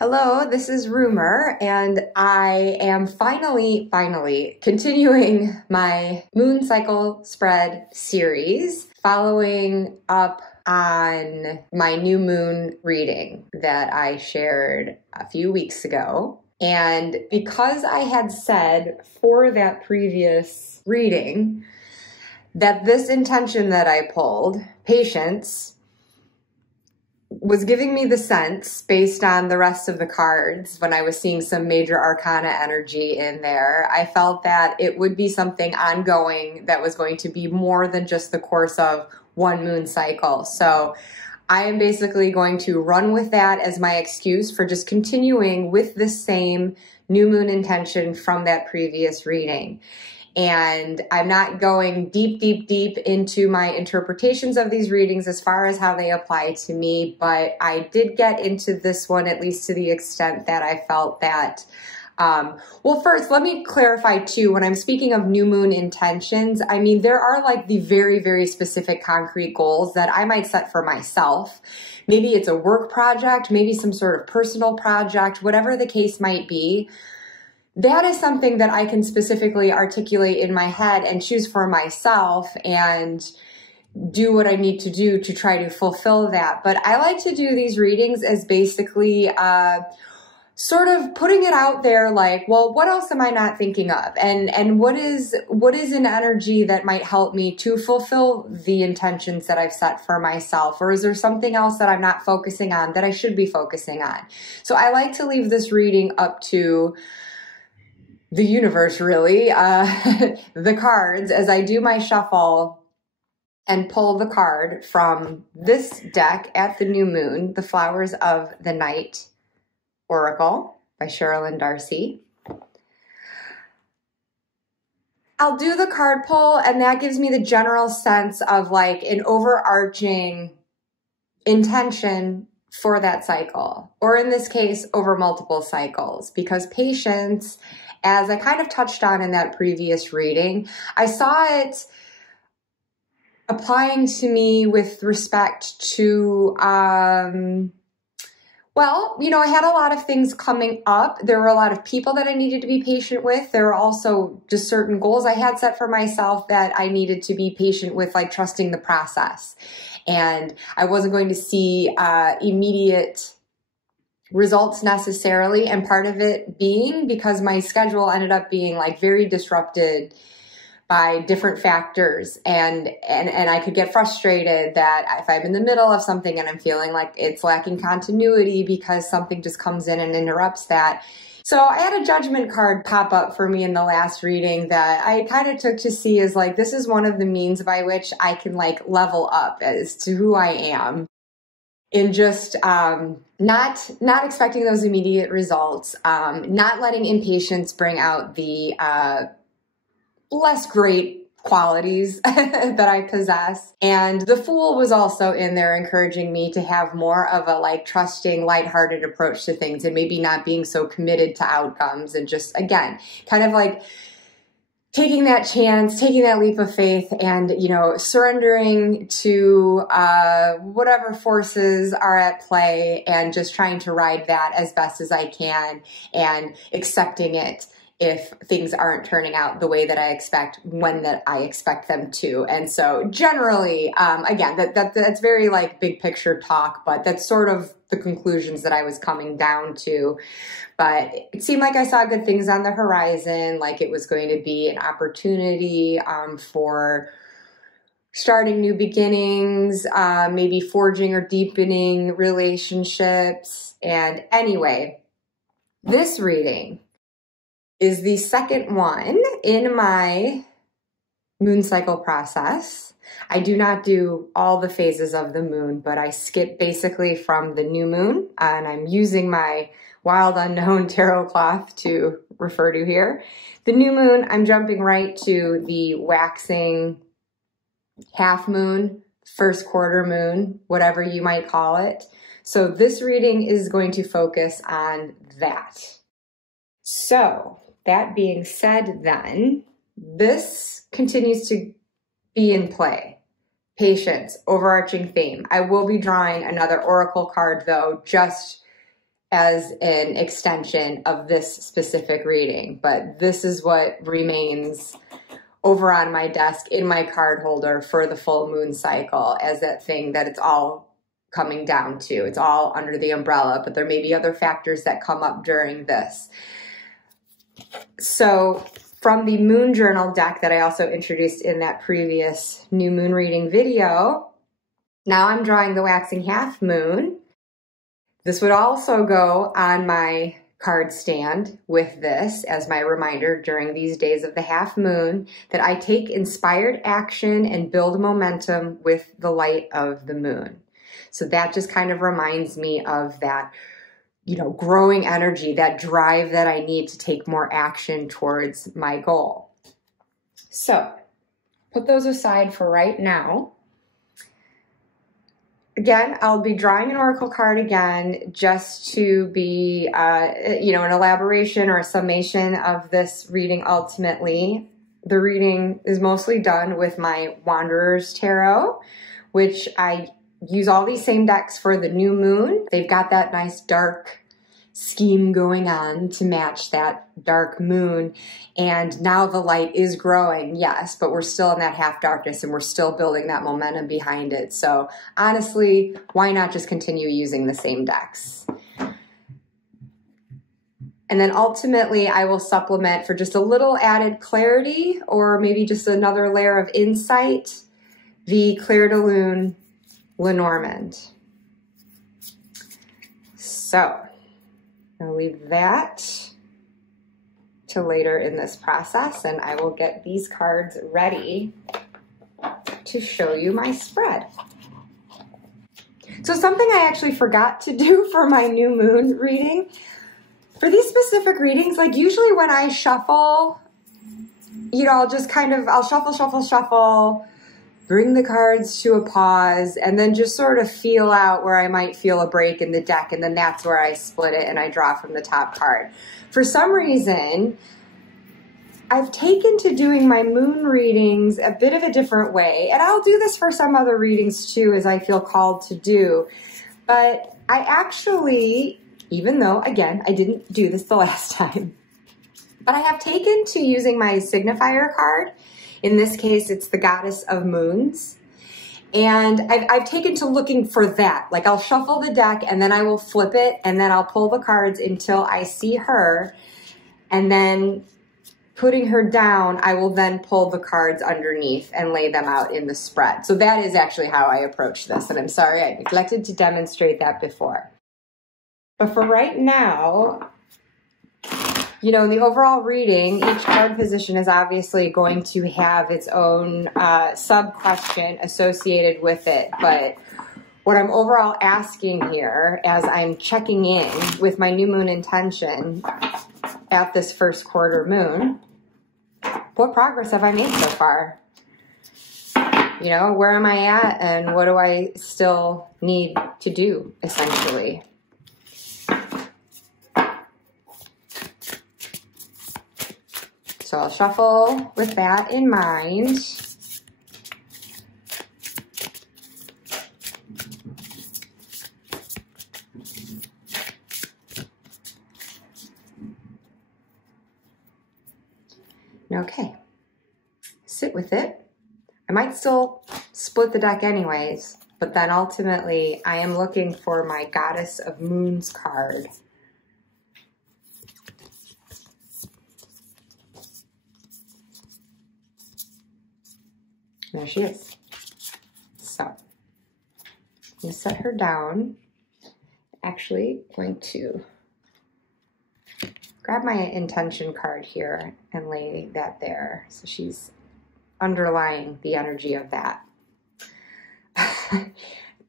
Hello, this is Rumor, and I am finally continuing my moon cycle spread series, following up on my new moon reading that I shared a few weeks ago. And because I had said for that previous reading that this intention that I pulled, patience, was giving me the sense, based on the rest of the cards, when I was seeing some major arcana energy in there, I felt that it would be something ongoing that was going to be more than just the course of one moon cycle. So I am basically going to run with that as my excuse for just continuing with the same new moon intention from that previous reading. And I'm not going deep into my interpretations of these readings as far as how they apply to me, but I did get into this one, at least to the extent that I felt that, well, first, let me clarify too, when I'm speaking of new moon intentions, I mean, there are like the very specific concrete goals that I might set for myself. Maybe it's a work project, maybe some sort of personal project, whatever the case might be. That is something that I can specifically articulate in my head and choose for myself and do what I need to do to try to fulfill that. But I like to do these readings as basically sort of putting it out there like, well, what else am I not thinking of? And what is an energy that might help me to fulfill the intentions that I've set for myself? Or is there something else that I'm not focusing on that I should be focusing on? So I like to leave this reading up to the universe, really, the cards, as I do my shuffle and pull the card from this deck at the new moon, The Flowers of the Night Oracle by Sherilyn Darcy. I'll do the card pull, and that gives me the general sense of like an overarching intention for that cycle, or in this case, over multiple cycles, because patience, as I kind of touched on in that previous reading, I saw it applying to me with respect to, well, you know, I had a lot of things coming up. There were a lot of people that I needed to be patient with. There were also just certain goals I had set for myself that I needed to be patient with, like trusting the process. And I wasn't going to see immediate results necessarily, and part of it being because my schedule ended up being like very disrupted by different factors, and I could get frustrated that if I'm in the middle of something and I'm feeling like it's lacking continuity because something just comes in and interrupts that. So I had a judgment card pop up for me in the last reading that I kind of took to see as like, this is one of the means by which I can like level up as to who I am, in just not expecting those immediate results, not letting impatience bring out the less great qualities that I possess. And the Fool was also in there encouraging me to have more of a like trusting, lighthearted approach to things, and maybe not being so committed to outcomes, and just, again, kind of like taking that chance, taking that leap of faith, and, you know, surrendering to whatever forces are at play, and just trying to ride that as best as I can, and accepting it if things aren't turning out the way that I expect, when that I expect them to. And so generally, again, that's very like big picture talk, but that's sort of the conclusions that I was coming down to. But it seemed like I saw good things on the horizon, like it was going to be an opportunity for starting new beginnings, maybe forging or deepening relationships. And anyway, this reading is the second one in my moon cycle process. I do not do all the phases of the moon, but I skip basically from the new moon, and I'm using my Wild Unknown tarot cloth to refer to here. The new moon, I'm jumping right to the waxing half moon, first quarter moon, whatever you might call it. So this reading is going to focus on that. So that being said, then, this continues to be in play. Patience, overarching theme. I will be drawing another oracle card, though, just as an extension of this specific reading, but this is what remains over on my desk in my card holder for the full moon cycle as that thing that it's all coming down to. It's all under the umbrella, but there may be other factors that come up during this. So from the moon journal deck that I also introduced in that previous new moon reading video, now I'm drawing the waxing half moon. This would also go on my card stand with this as my reminder during these days of the half moon that I take inspired action and build momentum with the light of the moon. So that just kind of reminds me of that, you know, growing energy, that drive that I need to take more action towards my goal. So put those aside for right now. Again, I'll be drawing an oracle card again just to be, you know, an elaboration or a summation of this reading ultimately. The reading is mostly done with my Wanderer's Tarot, which I use all these same decks for the new moon. They've got that nice dark scheme going on to match that dark moon. And now the light is growing, yes, but we're still in that half darkness and we're still building that momentum behind it. So honestly, why not just continue using the same decks? And then ultimately I will supplement for just a little added clarity or maybe just another layer of insight, the Clair de Lune Lenormand. So I'll leave that to later in this process, and I will get these cards ready to show you my spread. So something I actually forgot to do for my new moon reading, for these specific readings, like usually when I shuffle, you know, I'll shuffle, bring the cards to a pause, and then just sort of feel out where I might feel a break in the deck, and then that's where I split it and I draw from the top card. For some reason, I've taken to doing my moon readings a bit of a different way, and I'll do this for some other readings too as I feel called to do, but I actually, even though, again, I didn't do this the last time, but I have taken to using my signifier card. In this case, it's the Goddess of Moons. And I've taken to looking for that. Like I'll shuffle the deck and then I will flip it and then I'll pull the cards until I see her. And then putting her down, I will then pull the cards underneath and lay them out in the spread. So that is actually how I approach this. And I'm sorry I neglected to demonstrate that before. But for right now, you know, in the overall reading, each card position is obviously going to have its own sub-question associated with it. But what I'm overall asking here as I'm checking in with my new moon intention at this first quarter moon, what progress have I made so far? You know, where am I at and what do I still need to do, essentially? So I'll shuffle with that in mind. Okay, sit with it. I might still split the deck anyways, but then ultimately I am looking for my Goddess of Moons card. There she is. So I'm going to set her down. Actually, going to grab my intention card here and lay that there. So she's underlying the energy of that.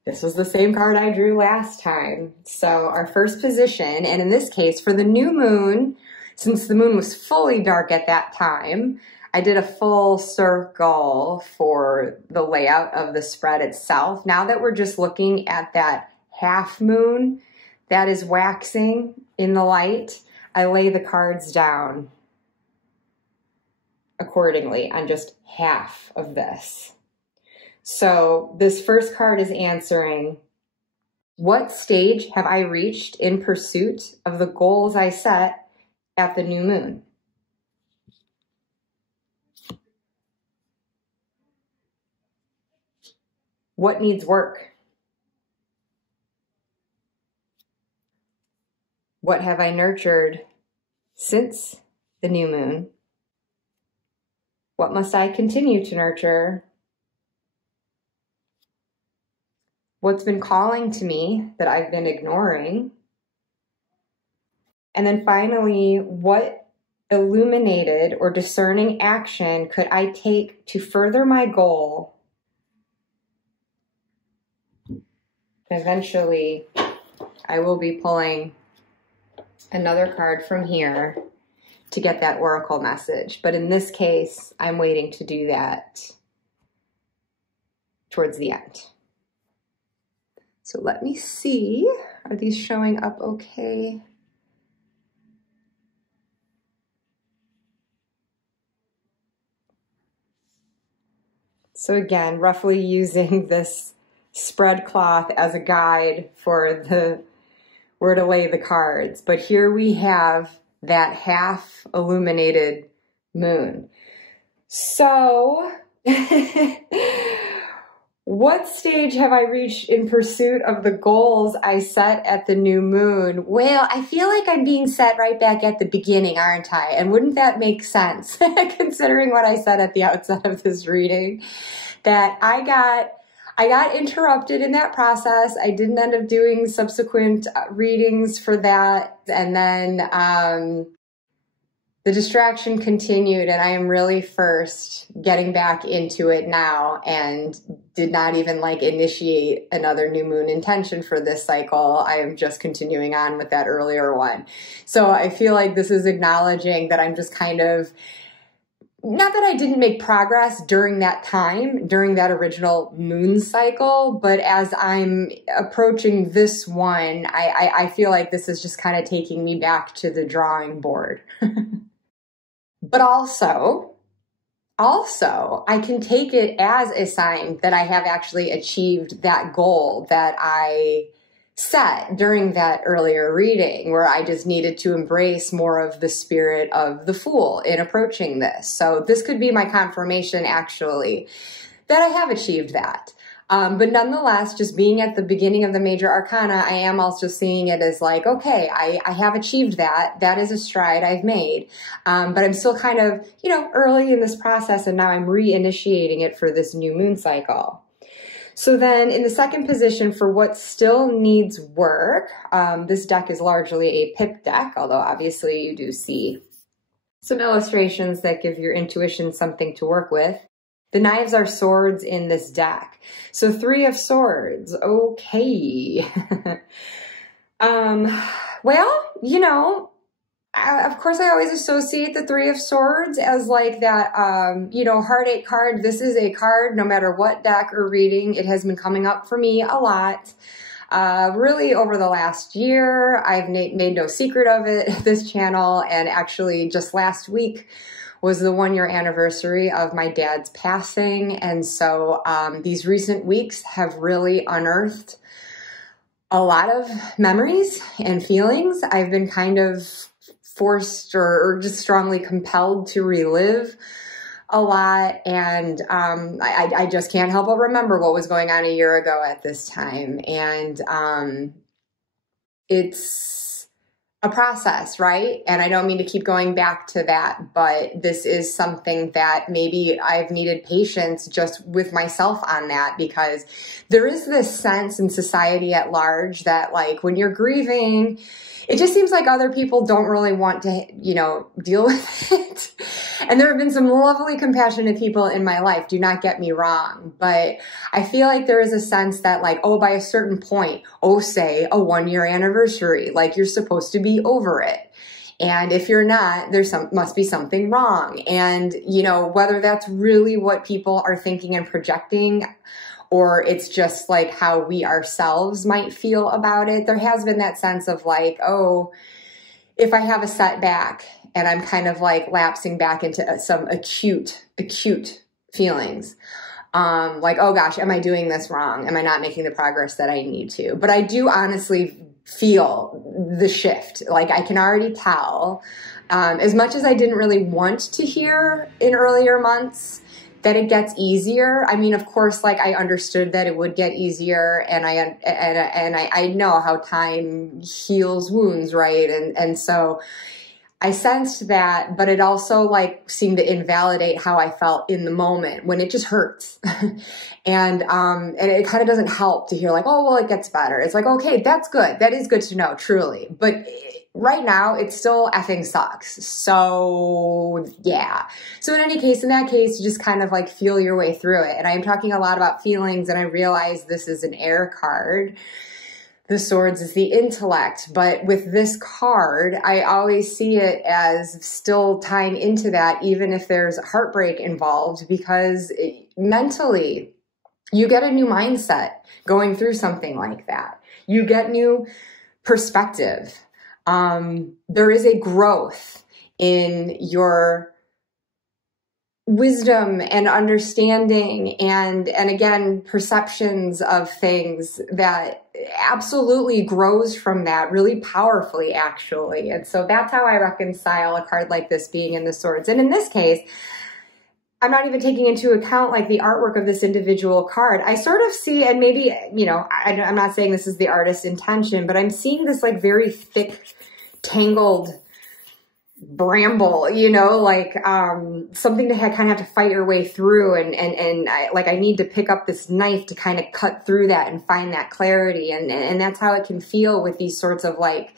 This was the same card I drew last time. So our first position, and in this case for the new moon, since the moon was fully dark at that time, I did a full circle for the layout of the spread itself. Now that we're just looking at that half moon that is waxing in the light, I lay the cards down accordingly on just half of this. So this first card is answering, What stage have I reached in pursuit of the goals I set at the new moon? What needs work? What have I nurtured since the new moon? What must I continue to nurture? What's been calling to me that I've been ignoring? And then finally, what illuminated or discerning action could I take to further my goal? Eventually, I will be pulling another card from here to get that oracle message. But in this case, I'm waiting to do that towards the end. So let me see, are these showing up okay? So again, roughly using this spread cloth as a guide for where to lay the cards. But here we have that half illuminated moon. So what stage have I reached in pursuit of the goals I set at the new moon? Well, I feel like I'm being set right back at the beginning, aren't I? And wouldn't that make sense, considering what I said at the outset of this reading, that I got interrupted in that process. I didn't end up doing subsequent readings for that. And then the distraction continued, and I am really first getting back into it now and did not even initiate another new moon intention for this cycle. I am just continuing on with that earlier one. So I feel like this is acknowledging that I'm just kind of, not that I didn't make progress during that time, during that original moon cycle, but as I'm approaching this one, I feel like this is just kind of taking me back to the drawing board. But also, I can take it as a sign that I have actually achieved that goal that I set during that earlier reading, where I just needed to embrace more of the spirit of the Fool in approaching this. So this could be my confirmation, actually, that I have achieved that. But nonetheless, just being at the beginning of the major arcana, I am also seeing it as okay, I have achieved that. That is a stride I've made. But I'm still kind of, early in this process, and now I'm reinitiating it for this new moon cycle. So then in the second position for what still needs work, this deck is largely a pip deck, although obviously you do see some illustrations that give your intuition something to work with. The knives are swords in this deck. So 3 of Swords, okay. Well, of course I always associate the 3 of Swords as that, heartache card. This is a card, no matter what deck or reading, it has been coming up for me a lot. Really over the last year, I've made no secret of it, this channel, and actually just last week was the 1-year anniversary of my dad's passing. And so these recent weeks have really unearthed a lot of memories and feelings I've been kind of forced or just strongly compelled to relive a lot. And I just can't help but remember what was going on a year ago at this time. And it's a process, right? And I don't mean to keep going back to that, but this is something that maybe I've needed patience just with myself on that, because there is this sense in society at large that when you're grieving, it just seems like other people don't really want to, deal with it. And there have been some lovely, compassionate people in my life, do not get me wrong. But I feel like there is a sense that by a certain point, say a 1-year anniversary, you're supposed to be over it. And if you're not, must be something wrong. And, whether that's really what people are thinking and projecting, or it's just how we ourselves might feel about it. There has been that sense of if I have a setback and I'm kind of lapsing back into some acute feelings, Like, oh gosh, am I doing this wrong? Am I not making the progress that I need to? But I do honestly feel the shift. Like I can already tell, as much as I didn't really want to hear in earlier months, that it gets easier. I mean, of course, like I understood that it would get easier, and I know how time heals wounds, right? And so I sensed that, but it also like seemed to invalidate how I felt in the moment when it just hurts. And it kind of doesn't help to hear like, oh, well, it gets better. It's like, okay, that's good. That is good to know, truly. But right now it still effing sucks. So yeah. So in any case, in that case, you just kind of like feel your way through it. And I'm talking a lot about feelings, and I realize this is an air card. The swords is the intellect, but with this card, I always see it as still tying into that, even if there's heartbreak involved, because mentally, you get a new mindset going through something like that. You get new perspective. There is a growth in your wisdom and understanding and again, perceptions of things that absolutely grows from that really powerfully, actually. And so that's how I reconcile a card like this being in the swords. And in this case, I'm not even taking into account like the artwork of this individual card. I sort of see, and maybe, you know, I'm not saying this is the artist's intention, but I'm seeing this like very thick, tangled bramble, you know, like something to kind of have to fight your way through, and I need to pick up this knife to kind of cut through that and find that clarity, and that's how it can feel with these sorts of like,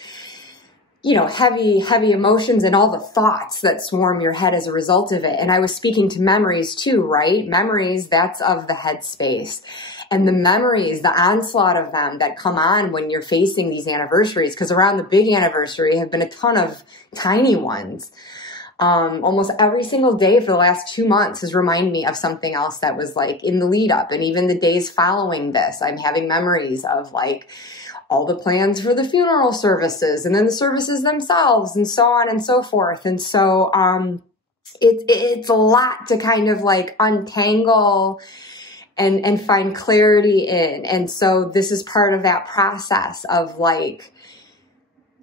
you know, heavy emotions and all the thoughts that swarm your head as a result of it. And I was speaking to memories too, right? Memories, that's of the headspace. And the memories, the onslaught of them that come on when you're facing these anniversaries, because around the big anniversary have been a ton of tiny ones. Almost every single day for the last 2 months has reminded me of something else that was like in the lead up. And even the days following this, I'm having memories of like all the plans for the funeral services and then the services themselves and so on and so forth. And so it's a lot to kind of like untangle and find clarity in. And so this is part of that process of like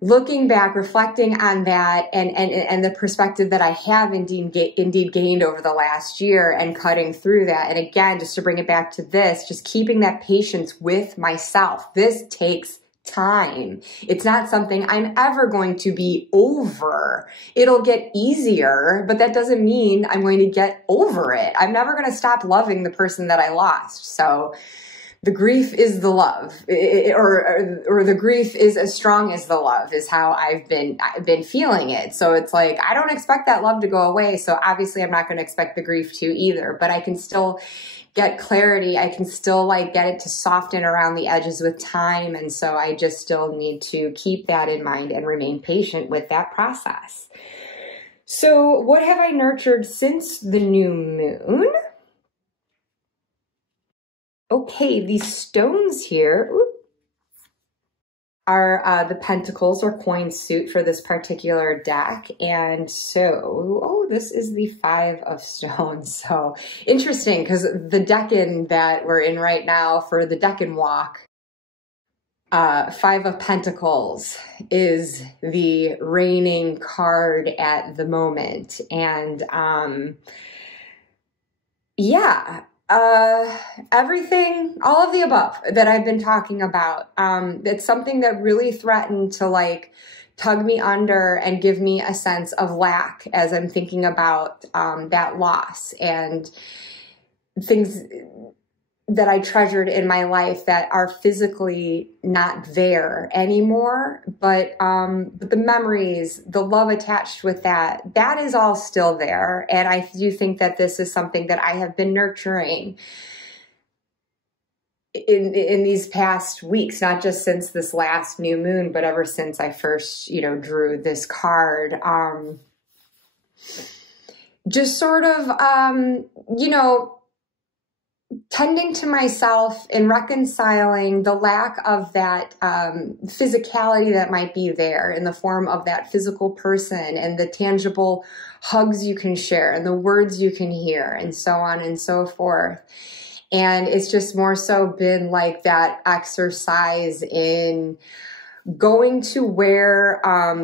looking back, reflecting on that and the perspective that I have indeed gained over the last year and cutting through that. And again, just to bring it back to this, just keeping that patience with myself. This takes time. It's not something I'm ever going to be over. It'll get easier, but that doesn't mean I'm going to get over it. I'm never going to stop loving the person that I lost. So the grief is the love, or the grief is as strong as the love is how I've been feeling it. So it's like, I don't expect that love to go away. So obviously I'm not going to expect the grief to either, but I can still get clarity. I can still like get it to soften around the edges with time. And so I just still need to keep that in mind and remain patient with that process. So what have I nurtured since the new moon? Okay, these stones here are the pentacles or coin suit for this particular deck. And so, oh, this is the 5 of stones. So interesting, because the decan that we're in right now for the decan walk, 5 of Pentacles is the reigning card at the moment. And yeah, everything, all of the above that I've been talking about. It's something that really threatened to like tug me under and give me a sense of lack as I'm thinking about that loss and things that I treasured in my life that are physically not there anymore, but the memories, the love attached with that is all still there. And I do think that this is something that I have been nurturing in these past weeks, not just since this last new moon, but ever since I first, you know, drew this card. Just sort of, you know, tending to myself and reconciling the lack of that physicality that might be there in the form of that physical person and the tangible hugs you can share and the words you can hear and so on and so forth. And it's just more so been like that exercise in going to where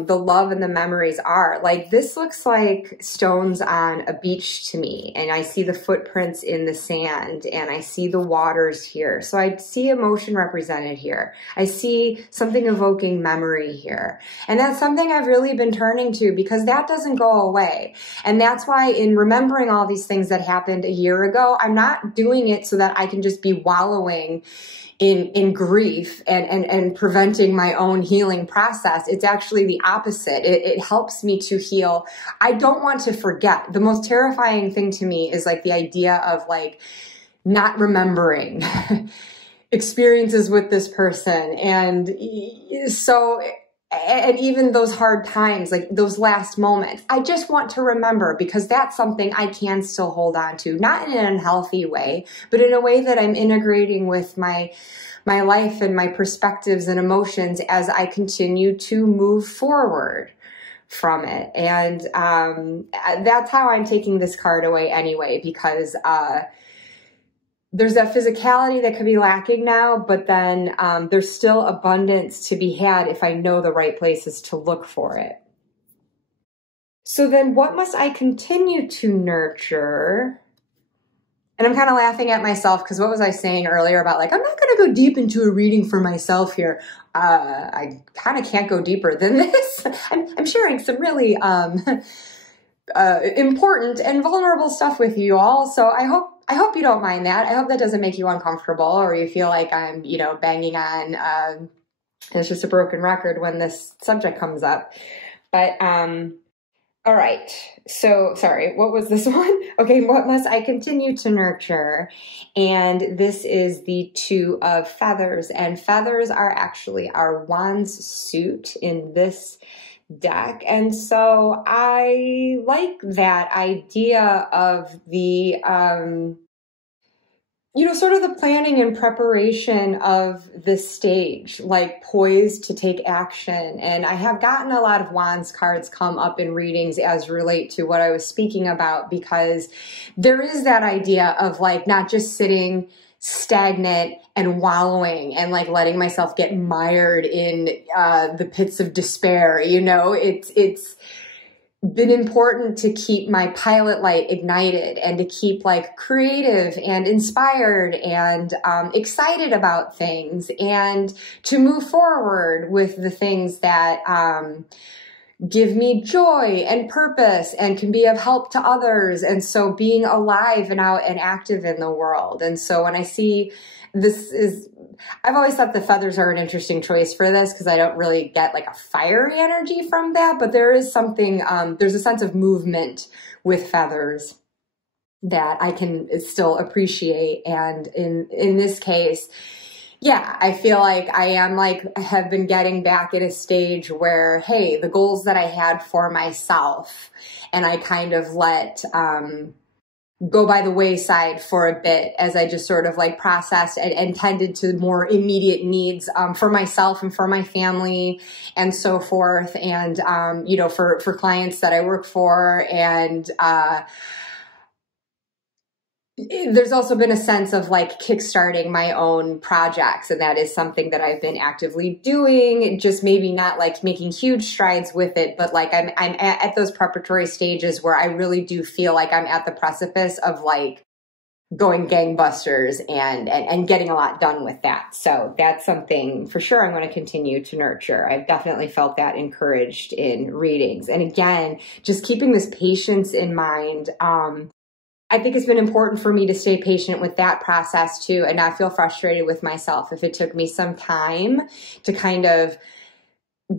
the love and the memories are. Like, this looks like stones on a beach to me, and I see the footprints in the sand, and I see the waters here. So I see emotion represented here. I see something evoking memory here. And that's something I've really been turning to, because that doesn't go away. And that's why in remembering all these things that happened a year ago, I'm not doing it so that I can just be wallowing in grief and preventing my own healing process. It's actually the opposite. It helps me to heal. I don't want to forget. The most terrifying thing to me is like the idea of like not remembering experiences with this person. And so, and even those hard times, like those last moments, I just want to remember, because that's something I can still hold on to, not in an unhealthy way, but in a way that I'm integrating with my life and my perspectives and emotions as I continue to move forward from it. And that's how I'm taking this card away anyway, because there's that physicality that could be lacking now, but then there's still abundance to be had if I know the right places to look for it. So then what must I continue to nurture? And I'm kind of laughing at myself, because what was I saying earlier about like, I'm not going to go deep into a reading for myself here. I kind of can't go deeper than this. I'm sharing some really important and vulnerable stuff with you all. So I hope you don't mind that. I hope that doesn't make you uncomfortable, or you feel like I'm, banging on, it's just a broken record when this subject comes up. But, all right. So, sorry, what was this one? Okay, what must I continue to nurture? And this is the Two of Feathers. And feathers are actually our wands suit in this deck. And so I like that idea of the, sort of the planning and preparation of this stage, like poised to take action. And I have gotten a lot of wands cards come up in readings as relate to what I was speaking about, because there is that idea of like not just sitting stagnant and wallowing and like letting myself get mired in the pits of despair. It's been important to keep my pilot light ignited and to keep like creative and inspired and excited about things, and to move forward with the things that give me joy and purpose and can be of help to others. And so being alive and out and active in the world. And so when I see I've always thought the feathers are an interesting choice for this, because I don't really get like a fiery energy from that, but there is something, there's a sense of movement with feathers that I can still appreciate. And in this case, yeah, I feel like I have been getting back at a stage where, hey, the goals that I had for myself and I kind of let go by the wayside for a bit as I just sort of like processed and tended to more immediate needs for myself and for my family and so forth. And, for clients that I work for. And there's also been a sense of like kickstarting my own projects. And that is something that I've been actively doing, just maybe not like making huge strides with it, but like I'm at those preparatory stages where I really do feel like I'm at the precipice of like going gangbusters and getting a lot done with that. So that's something for sure I'm going to continue to nurture. I've definitely felt that encouraged in readings. And again, just keeping this patience in mind, I think it's been important for me to stay patient with that process too, and not feel frustrated with myself if it took me some time to kind of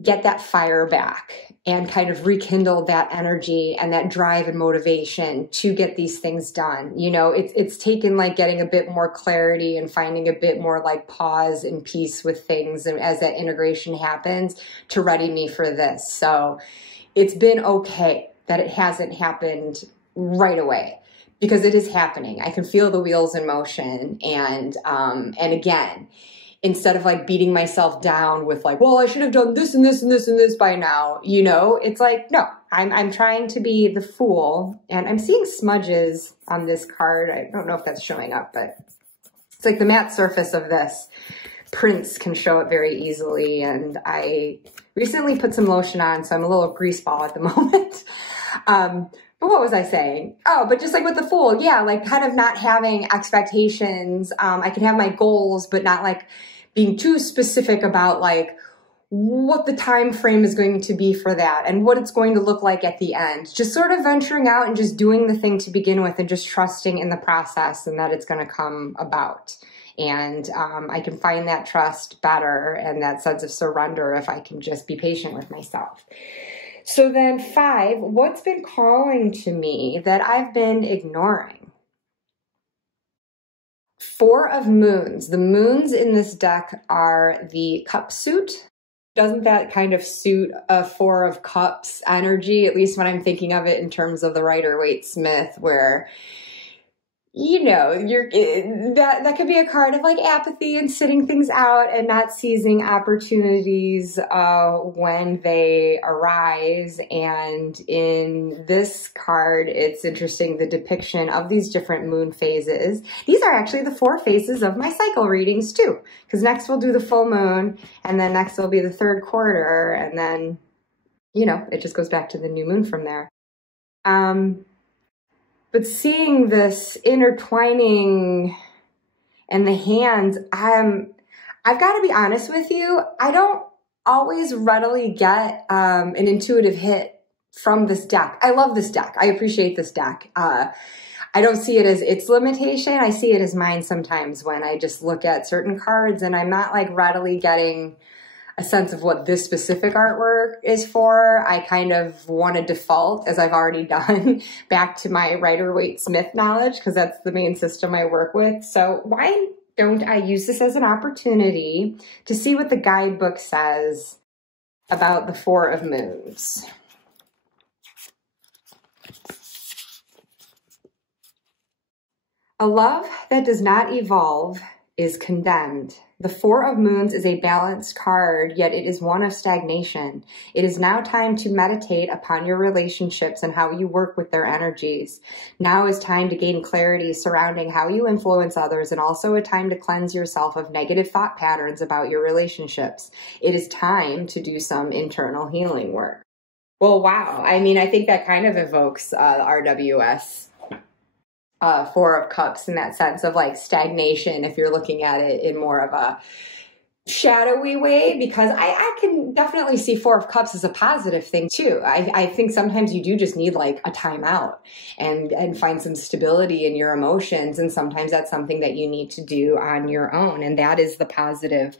get that fire back and kind of rekindle that energy and that drive and motivation to get these things done. It's taken like getting a bit more clarity and finding a bit more like pause and peace with things, and as that integration happens, to ready me for this. So it's been okay that it hasn't happened right away, because it is happening. I can feel the wheels in motion. And again, instead of like beating myself down with like, well, I should have done this and this and this and this by now, you know, it's like, no, I'm trying to be the fool. And I'm seeing smudges on this card. I don't know if that's showing up, but it's like the matte surface of this prints can show it very easily. And I recently put some lotion on, so I'm a little grease ball at the moment. But what was I saying? Oh, but just like with the Fool, yeah, like kind of not having expectations. I can have my goals, but not like being too specific about like what the time frame is going to be for that and what it's going to look like at the end. Just sort of venturing out and just doing the thing to begin with and just trusting in the process and that it's going to come about. And I can find that trust better and that sense of surrender if I can just be patient with myself. So then 5, what's been calling to me that I've been ignoring? 4 of Moons. The moons in this deck are the cup suit. Doesn't that kind of suit a 4 of Cups energy, at least when I'm thinking of it in terms of the Rider-Waite-Smith, where, you know, that could be a card of like apathy and sitting things out and not seizing opportunities when they arise. And in this card, it's interesting, the depiction of these different moon phases. These are actually the 4 phases of my cycle readings too, because next we'll do the full moon, and then next will be the 3rd quarter, and then, you know, it just goes back to the new moon from there. But seeing this intertwining and the hands, I've got to be honest with you, I don't always readily get an intuitive hit from this deck. I love this deck. I appreciate this deck. I don't see it as its limitation. I see it as mine sometimes when I just look at certain cards and I'm not like readily getting a sense of what this specific artwork is for. I kind of want to default, as I've already done, back to my Rider-Waite-Smith knowledge, because that's the main system I work with. So why don't I use this as an opportunity to see what the guidebook says about the 4 of Moons? A love that does not evolve is condemned. The 4 of Moons is a balanced card, yet it is one of stagnation. It is now time to meditate upon your relationships and how you work with their energies. Now is time to gain clarity surrounding how you influence others, and also a time to cleanse yourself of negative thought patterns about your relationships. It is time to do some internal healing work. Well, wow. I mean, I think that kind of evokes RWS. 4 of Cups in that sense of like stagnation, if you're looking at it in more of a shadowy way, because I can definitely see 4 of Cups as a positive thing too. I think sometimes you do just need like a timeout and find some stability in your emotions, and sometimes that's something that you need to do on your own, and that is the positive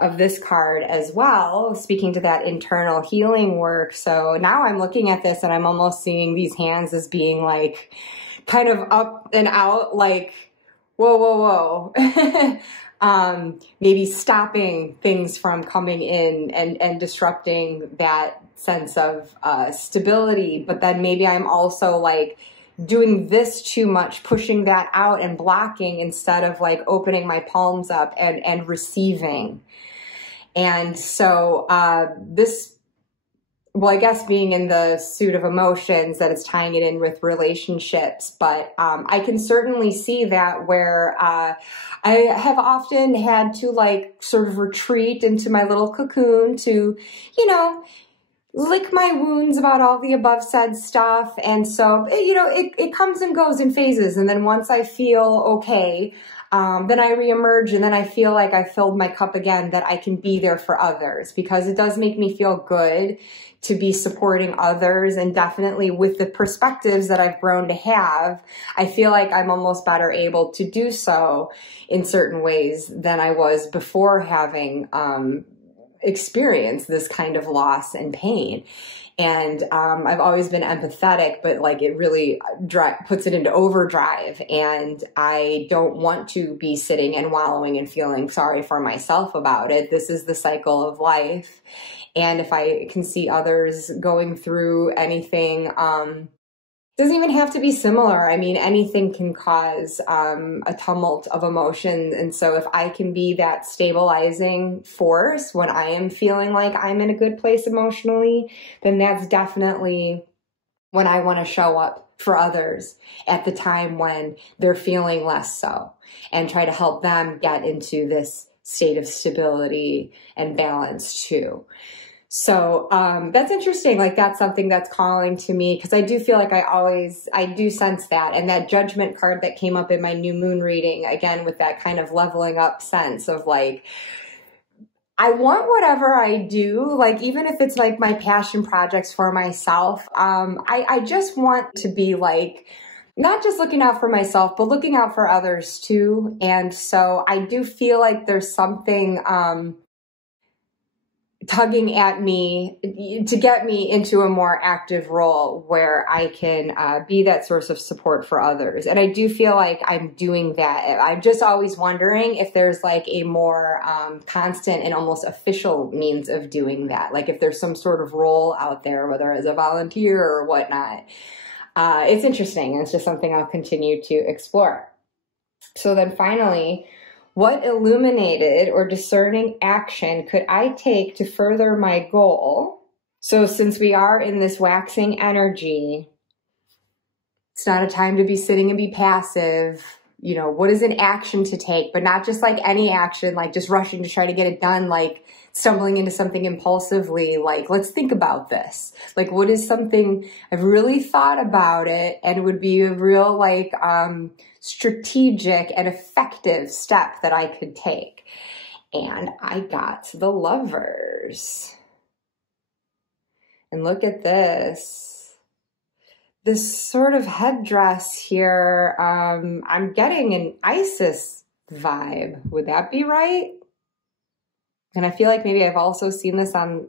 of this card as well, speaking to that internal healing work. So now I'm looking at this and I'm almost seeing these hands as being like kind of up and out, like, whoa, whoa, whoa. Maybe stopping things from coming in and disrupting that sense of stability. But then maybe I'm also like doing this too much, pushing that out and blocking instead of like opening my palms up and receiving. And so this, well, I guess being in the suit of emotions, that it's tying it in with relationships. But I can certainly see that where I have often had to like sort of retreat into my little cocoon to, you know, lick my wounds about all the above said stuff. And so, you know, it comes and goes in phases. And then once I feel okay, then I reemerge, and then I feel like I filled my cup again, that I can be there for others, because it does make me feel good to be supporting others. And definitely with the perspectives that I've grown to have, I feel like I'm almost better able to do so in certain ways than I was before having experienced this kind of loss and pain. And I've always been empathetic, but like it really puts it into overdrive. And I don't want to be sitting and wallowing and feeling sorry for myself about it. This is the cycle of life. And if I can see others going through anything Doesn't even have to be similar. I mean, anything can cause a tumult of emotions. And so if I can be that stabilizing force when I am feeling like I'm in a good place emotionally, then that's definitely when I want to show up for others at the time when they're feeling less so, and try to help them get into this state of stability and balance too. So that's interesting. Like, that's something that's calling to me, because I do feel like I do sense that. And that judgment card that came up in my new moon reading, again, with that kind of leveling up sense of like, I want whatever I do, like, even if it's like my passion projects for myself, I just want to be like, not just looking out for myself, but looking out for others too. And so I do feel like there's something tugging at me to get me into a more active role where I can be that source of support for others. And I do feel like I'm doing that. I'm just always wondering if there's like a more constant and almost official means of doing that. Like if there's some sort of role out there, whether as a volunteer or whatnot. It's interesting. It's just something I'll continue to explore. So then finally, what illuminated or discerning action could I take to further my goal? So since we are in this waxing energy, it's not a time to be sitting and be passive. You know, what is an action to take? But not just like any action, like just rushing to try to get it done, like stumbling into something impulsively. Like, let's think about this. Like, what is something I've really thought about it and would be a real like strategic and effective step that I could take? And I got the Lovers. And look at this. This sort of headdress here, I'm getting an Isis vibe. Would that be right? And I feel like maybe I've also seen this on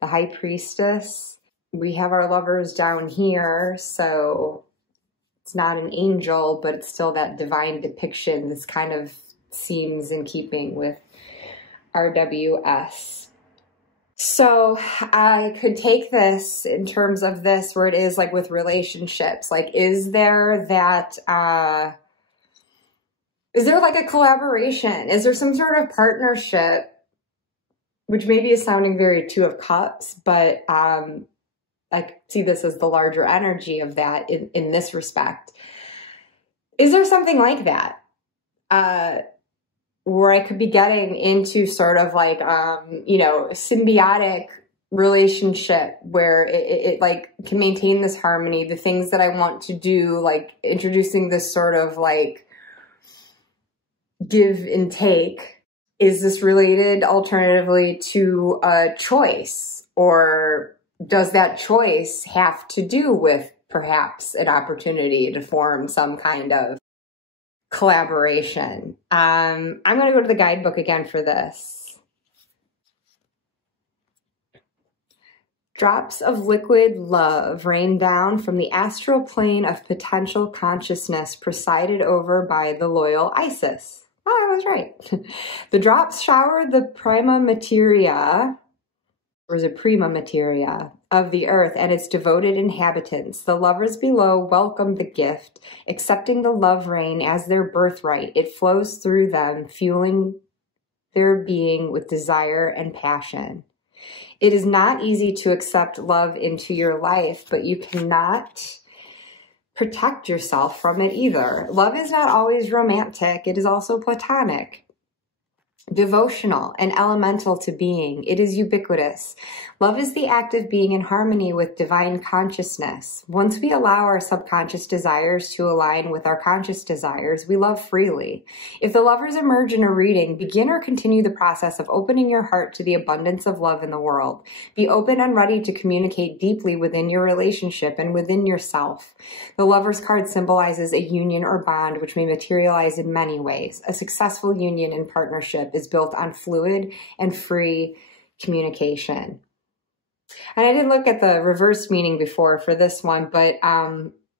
the High Priestess. We have our Lovers down here, so it's not an angel, but it's still that divine depiction. This kind of seems in keeping with RWS. So I could take this in terms of this, where it is like with relationships. Like, is there that, is there like a collaboration? Is there some sort of partnership, which maybe is sounding very Two of Cups, but I see this as the larger energy of that in this respect. Is there something like that? Where I could be getting into sort of like, you know, symbiotic relationship where it like can maintain this harmony, the things that I want to do, like introducing this sort of like give and take. Is this related alternatively to a choice, or does that choice have to do with perhaps an opportunity to form some kind of collaboration? I'm going to go to the guidebook again for this. Drops of liquid love rain down from the astral plane of potential consciousness presided over by the loyal Isis. Oh, I was right. The drops shower the prima materia, or is it prima materia, of the earth and its devoted inhabitants. The lovers below welcome the gift, accepting the love rain as their birthright. It flows through them, fueling their being with desire and passion. It is not easy to accept love into your life, but you cannot protect yourself from it either. Love is not always romantic. It is also platonic, devotional, and elemental to being. It is ubiquitous. Love is the act of being in harmony with divine consciousness. Once we allow our subconscious desires to align with our conscious desires, we love freely. If the lovers emerge in a reading, begin or continue the process of opening your heart to the abundance of love in the world. Be open and ready to communicate deeply within your relationship and within yourself. The Lover's card symbolizes a union or bond which may materialize in many ways. A successful union and partnership is built on fluid and free communication. And I didn't look at the reverse meaning before for this one, but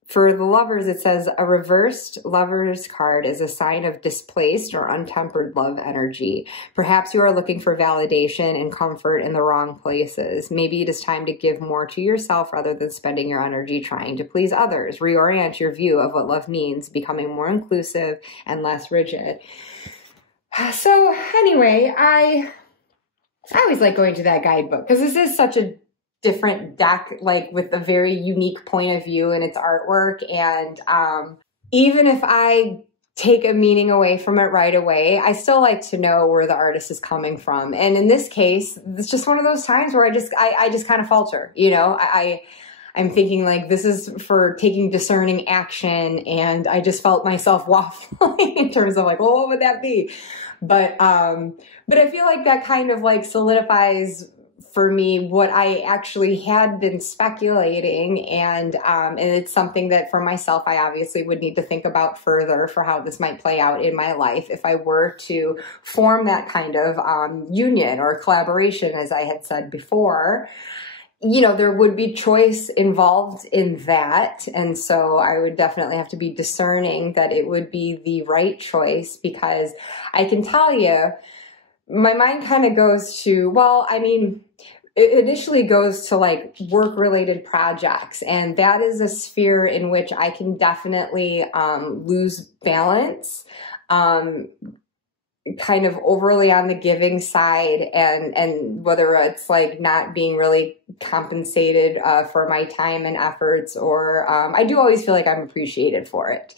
For the lovers, it says a reversed lover's card is a sign of displaced or untempered love energy. Perhaps you are looking for validation and comfort in the wrong places. Maybe it is time to give more to yourself rather than spending your energy trying to please others. Reorient your view of what love means, becoming more inclusive and less rigid. So anyway, I always like going to that guidebook because this is such a different deck, like with a very unique point of view in its artwork. And even if I take a meaning away from it right away, I still like to know where the artist is coming from. And in this case, it's just one of those times where I just kind of falter, you know, I'm thinking like this is for taking discerning action, and I just felt myself waffling in terms of like, well, what would that be? But I feel like that kind of like solidifies for me what I actually had been speculating, and it's something that for myself I obviously would need to think about further for how this might play out in my life if I were to form that kind of union or collaboration, as I had said before. You know, there would be choice involved in that, and so I would definitely have to be discerning that it would be the right choice, because I can tell you, my mind kind of goes to, well, I mean, it initially goes to like work-related projects, and that is a sphere in which I can definitely lose balance, kind of overly on the giving side, and whether it's like not being really compensated for my time and efforts, or I do always feel like I'm appreciated for it.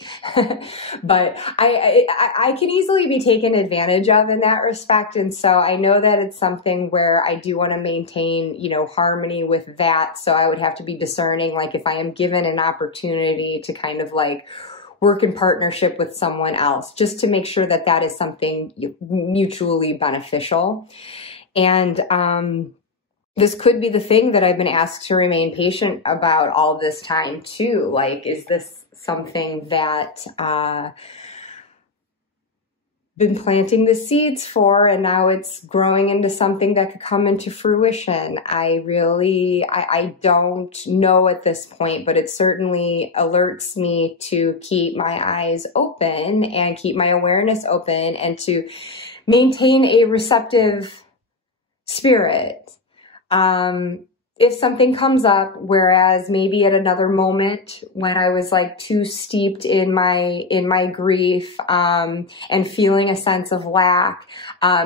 But I can easily be taken advantage of in that respect, and so I know that it's something where I do want to maintain, you know, harmony with that. So I would have to be discerning, like if I am given an opportunity to kind of like work in partnership with someone else, just to make sure that that is something mutually beneficial. And this could be the thing that I've been asked to remain patient about all this time too. Like, is this something that been planting the seeds for, and now it's growing into something that could come into fruition? I don't know at this point, but it certainly alerts me to keep my eyes open and keep my awareness open and to maintain a receptive spirit. If something comes up, whereas maybe at another moment when I was like too steeped in my grief, and feeling a sense of lack,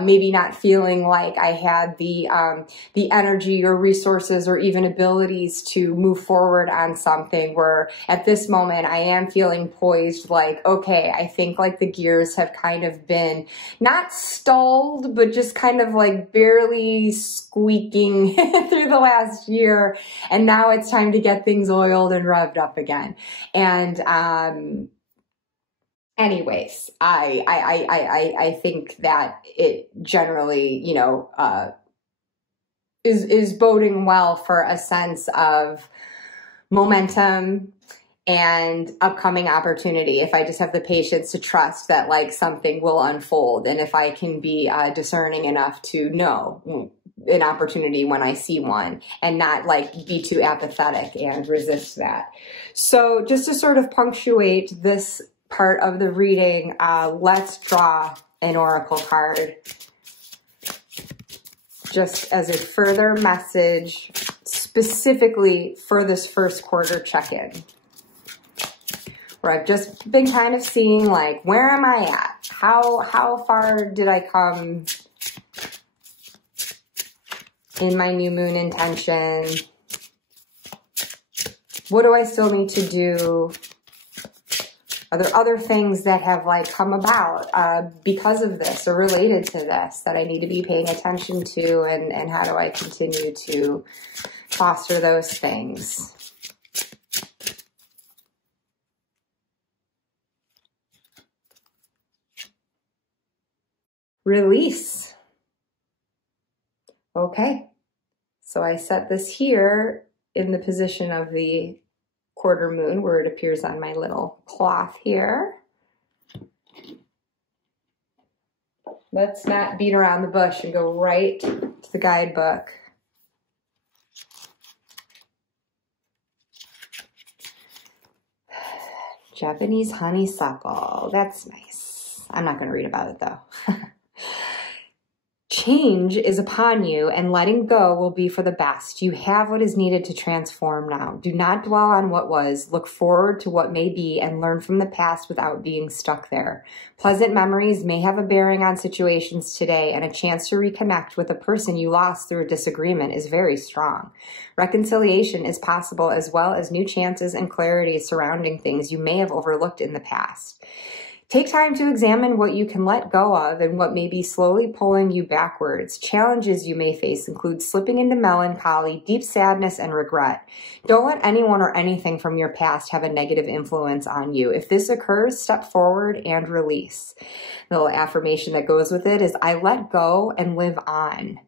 maybe not feeling like I had the energy or resources or even abilities to move forward on something, where at this moment I am feeling poised, like, okay, I think like the gears have kind of been not stalled, but just kind of like barely squeaking through the last year, and now it's time to get things oiled and revved up again. And anyways, I think that it generally, you know, is boding well for a sense of momentum and upcoming opportunity, if I just have the patience to trust that like something will unfold, and if I can be discerning enough to know an opportunity when I see one, and not like be too apathetic and resist that. So just to sort of punctuate this part of the reading, let's draw an oracle card just as a further message specifically for this first quarter check-in, where I've just been kind of seeing like, where am I at? How far did I come in my new moon intention? What do I still need to do? Are there other things that have like come about because of this or related to this that I need to be paying attention to, and how do I continue to foster those things? Release. Okay, so I set this here in the position of the quarter moon where it appears on my little cloth here. Let's not beat around the bush and go right to the guidebook. Japanese honeysuckle. That's nice. I'm not going to read about it though. Change is upon you, and letting go will be for the best. You have what is needed to transform now. Do not dwell on what was. Look forward to what may be and learn from the past without being stuck there. Pleasant memories may have a bearing on situations today, and a chance to reconnect with a person you lost through a disagreement is very strong. Reconciliation is possible, as well as new chances and clarity surrounding things you may have overlooked in the past. Take time to examine what you can let go of and what may be slowly pulling you backwards. Challenges you may face include slipping into melancholy, deep sadness, and regret. Don't let anyone or anything from your past have a negative influence on you. If this occurs, step forward and release. The little affirmation that goes with it is, I let go and live on.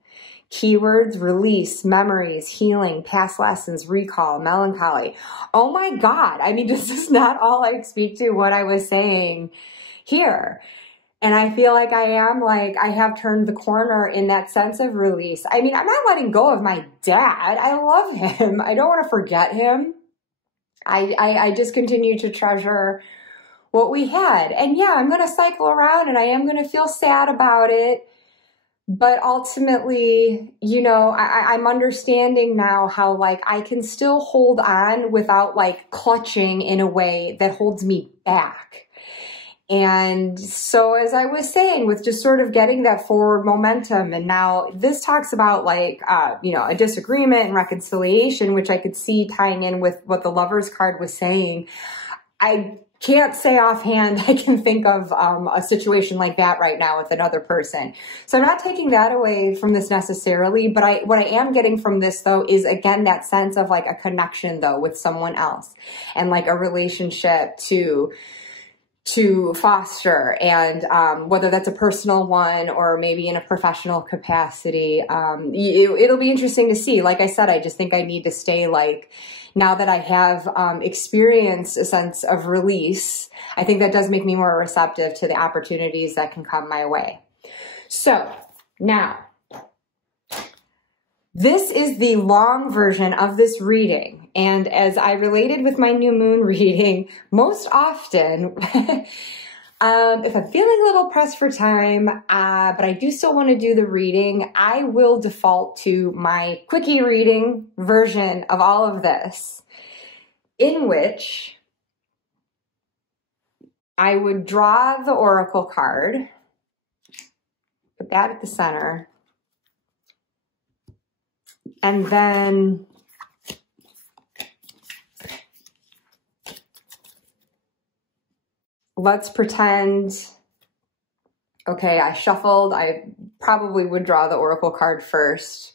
Keywords: release, memories, healing, past lessons, recall, melancholy. Oh my God. I mean, this is not all I speak to what I was saying here. And I feel like I have turned the corner in that sense of release. I mean, I'm not letting go of my dad. I love him. I don't want to forget him. I just continue to treasure what we had. And yeah, I'm going to cycle around and I am going to feel sad about it. But ultimately, you know, I'm understanding now how like I can still hold on without like clutching in a way that holds me back. And so as I was saying, with just sort of getting that forward momentum, and now this talks about like, you know, a disagreement and reconciliation, which I could see tying in with what the Lover's card was saying. I can't say offhand I can think of a situation like that right now with another person. So I'm not taking that away from this necessarily, but what I am getting from this though is again that sense of like a connection though with someone else and like a relationship to foster, and whether that's a personal one or maybe in a professional capacity, it'll be interesting to see. Like I said, I just think I need to stay like, now that I have experienced a sense of release, I think that does make me more receptive to the opportunities that can come my way. So now, this is the long version of this reading. And as I related with my new moon reading, most often, if I'm feeling a little pressed for time, but I do still want to do the reading, I will default to my Quickie reading version of all of this, in which I would draw the oracle card, put that at the center, and then let's pretend, okay, I shuffled. I probably would draw the oracle card first.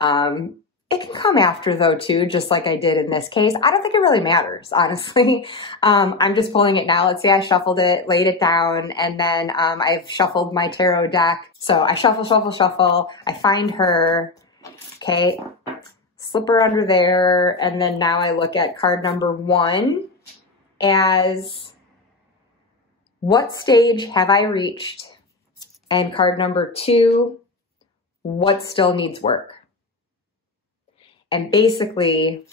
It can come after though too, just like I did in this case. I don't think it really matters, honestly. I'm just pulling it now. Let's say I shuffled it, laid it down, and then I've shuffled my tarot deck. So I shuffle, shuffle, shuffle. I find her, okay, slip her under there, and then now I look at card number 1 as, what stage have I reached? And card number 2, what still needs work? And basically,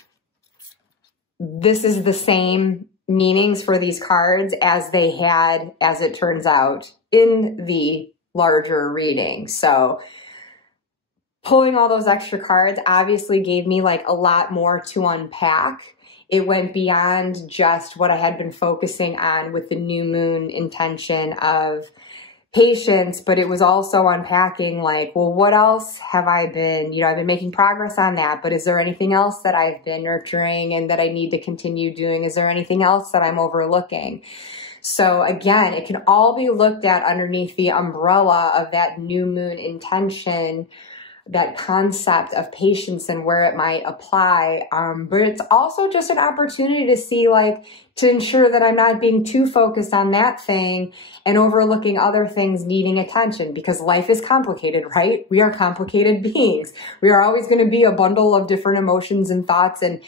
this is the same meanings for these cards as they had, as it turns out, in the larger reading. So pulling all those extra cards obviously gave me like a lot more to unpack. It went beyond just what I had been focusing on with the new moon intention of patience, but it was also unpacking like, well, what else have I been, you know, I've been making progress on that, but is there anything else that I've been nurturing and that I need to continue doing? Is there anything else that I'm overlooking? So again, it can all be looked at underneath the umbrella of that new moon intention, that concept of patience and where it might apply. But it's also just an opportunity to see, like, to ensure that I'm not being too focused on that thing and overlooking other things needing attention, because life is complicated, right? We are complicated beings. We are always going to be a bundle of different emotions and thoughts and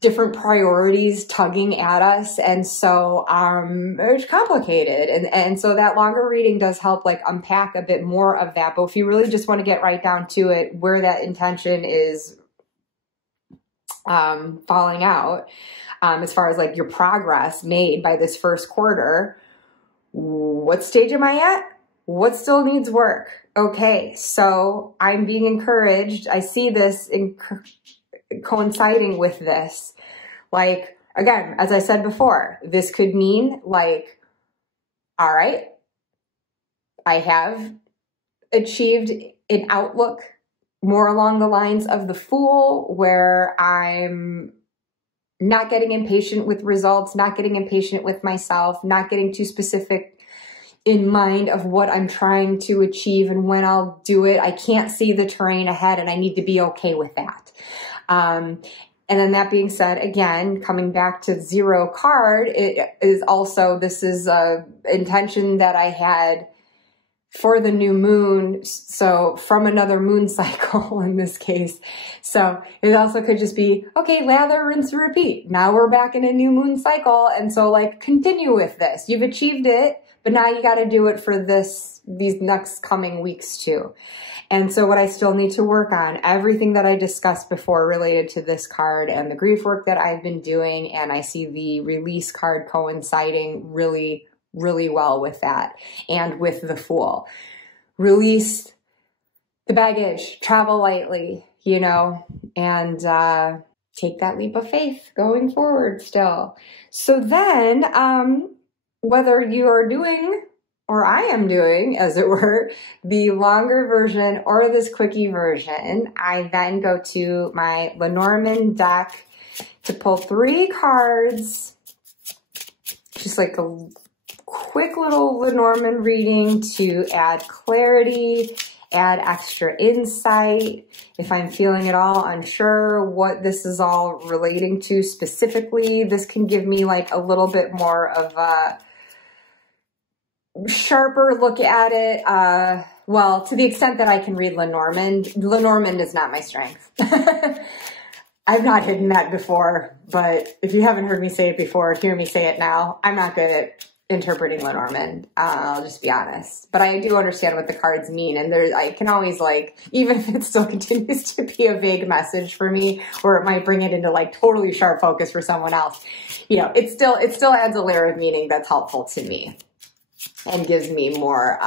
different priorities tugging at us. And so it's complicated. And so that longer reading does help like unpack a bit more of that. But if you really just want to get right down to it, where that intention is falling out, as far as like your progress made by this first quarter. What stage am I at? What still needs work? Okay, so I'm being encouraged. I see this coinciding with this. Like, again, as I said before, this could mean like, all right, I have achieved an outlook more along the lines of the Fool, where I'm not getting impatient with results, not getting impatient with myself, not getting too specific in mind of what I'm trying to achieve and when I'll do it. I can't see the terrain ahead, and I need to be okay with that. And then that being said, again, coming back to 0 card, it is also, this is a intention that I had for the new moon. So from another moon cycle in this case. So it also could just be, okay, lather, rinse, repeat. Now we're back in a new moon cycle. And so like, continue with this. You've achieved it, but now you got to do it for these next coming weeks too. And so what I still need to work on, everything that I discussed before related to this card and the grief work that I've been doing, and I see the release card coinciding really, really well with that, and with the Fool. Release the baggage, travel lightly, you know, and take that leap of faith going forward still. So then, whether you are doing, or I am doing, as it were, the longer version or this quickie version, I then go to my Lenormand deck to pull 3 cards, just like a quick little Lenormand reading to add clarity, add extra insight. If I'm feeling at all unsure what this is all relating to specifically, this can give me like a little bit more of a sharper look at it. Well, to the extent that I can read Lenormand. Lenormand is not my strength. I've not hidden that before, but if you haven't heard me say it before, hear me say it now. I'm not good at interpreting Lenormand. I'll just be honest. But I do understand what the cards mean, and I can always, like, even if it still continues to be a vague message for me, or it might bring it into like totally sharp focus for someone else, you know, it still adds a layer of meaning that's helpful to me and gives me more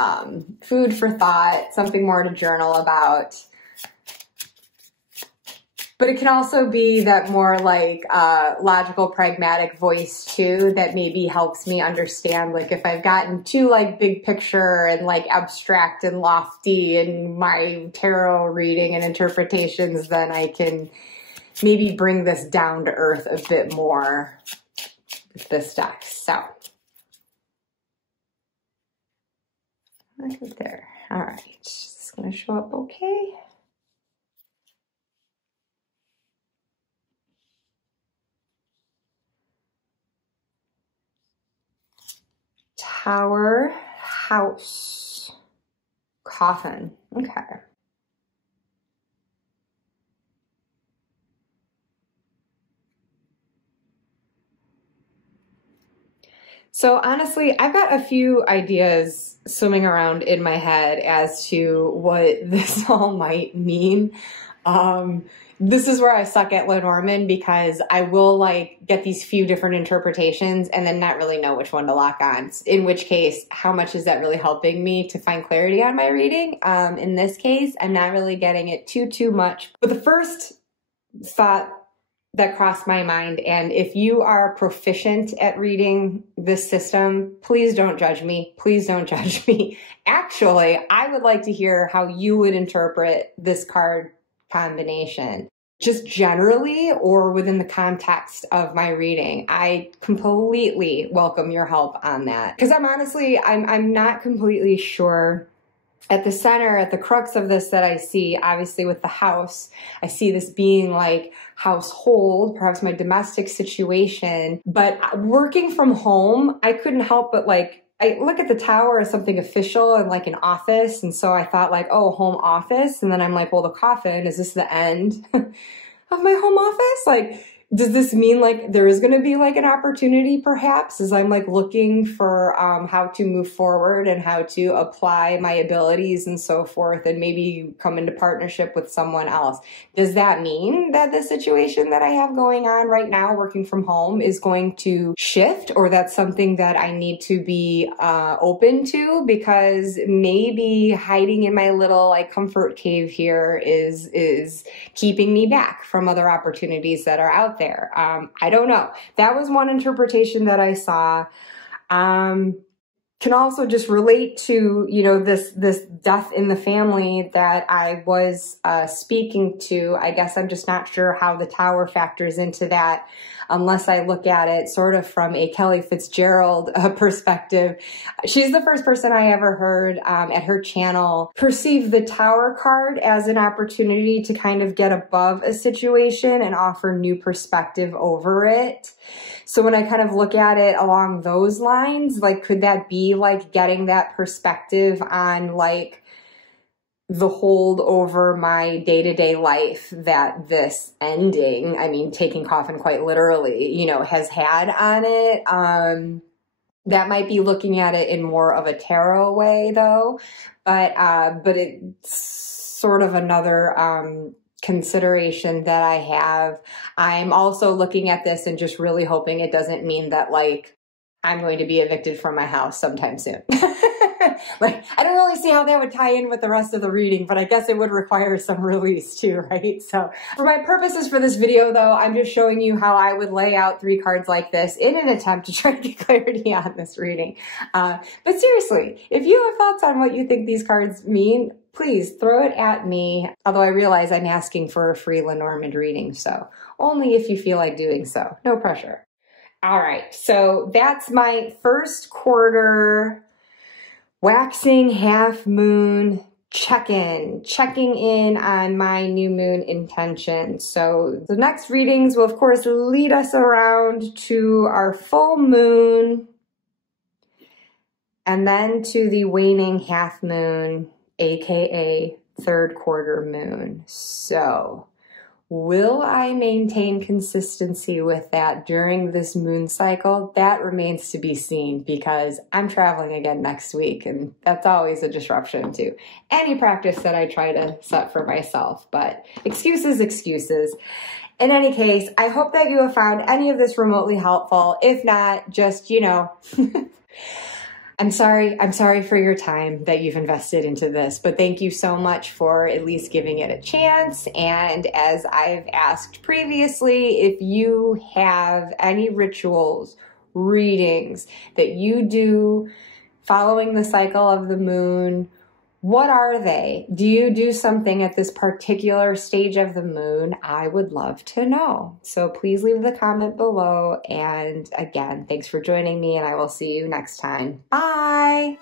food for thought, something more to journal about. But it can also be that more like logical, pragmatic voice too, that maybe helps me understand, like, if I've gotten too like big picture and like abstract and lofty in my tarot reading and interpretations, then I can maybe bring this down to earth a bit more with this deck. So right there. All right, it's gonna show up okay. Tower, house, coffin. Okay. So honestly, I've got a few ideas swimming around in my head as to what this all might mean. This is where I suck at Lenormand, because I will like get these few different interpretations and then not really know which one to lock on. In which case, how much is that really helping me to find clarity on my reading? In this case, I'm not really getting it too much. But the first thought that crossed my mind, and if you are proficient at reading this system, please don't judge me. Please don't judge me. Actually, I would like to hear how you would interpret this card combination, just generally or within the context of my reading. I completely welcome your help on that, because I'm not completely sure. At the center, at the crux of this that I see, obviously with the house, I see this being like household, perhaps my domestic situation. But working from home, I couldn't help but like, I look at the tower as something official and like an office. And so I thought like, oh, home office. And then I'm like, well, the coffin, is this the end of my home office? Like, Does this mean like there is going to be like an opportunity perhaps as I'm like looking for how to move forward and how to apply my abilities and so forth and maybe come into partnership with someone else? Does that mean that the situation that I have going on right now working from home is going to shift, or that's something that I need to be open to? Because maybe hiding in my little like comfort cave here is keeping me back from other opportunities that are out there. I don't know. That was one interpretation that I saw. Can also just relate to, you know, this death in the family that I was speaking to. I guess I'm just not sure how the Tower factors into that unless I look at it sort of from a Kelly Fitzgerald perspective. She's the first person I ever heard at her channel perceive the Tower card as an opportunity to kind of get above a situation and offer new perspective over it. So when I kind of look at it along those lines, like, could that be like getting that perspective on like the hold over my day-to-day life that this ending, I mean, taking coffin quite literally, you know, has had on it? That might be looking at it in more of a tarot way though, but it's sort of another, consideration that I have. I'm also looking at this and just really hoping it doesn't mean that like I'm going to be evicted from my house sometime soon. Like, I don't really see how that would tie in with the rest of the reading, but I guess it would require some release too, right? So for my purposes for this video though, I'm just showing you how I would lay out 3 cards like this in an attempt to try to get clarity on this reading. But seriously, if you have thoughts on what you think these cards mean, please throw it at me. Although I realize I'm asking for a free Lenormand reading, so only if you feel like doing so. No pressure. All right, so that's my first quarter waxing half moon check-in, checking in on my new moon intention. So the next readings will of course lead us around to our full moon and then to the waning half moon, aka third quarter moon. So will I maintain consistency with that during this moon cycle? That remains to be seen because I'm traveling again next week, and that's always a disruption to any practice that I try to set for myself. But excuses, excuses. In any case, I hope that you have found any of this remotely helpful. If not, just, you know, I'm sorry for your time that you've invested into this, but thank you so much for at least giving it a chance. And as I've asked previously, if you have any rituals, readings that you do following the cycle of the moon, what are they? Do you do something at this particular stage of the moon? I would love to know. So please leave the comment below. And again, thanks for joining me, and I will see you next time. Bye.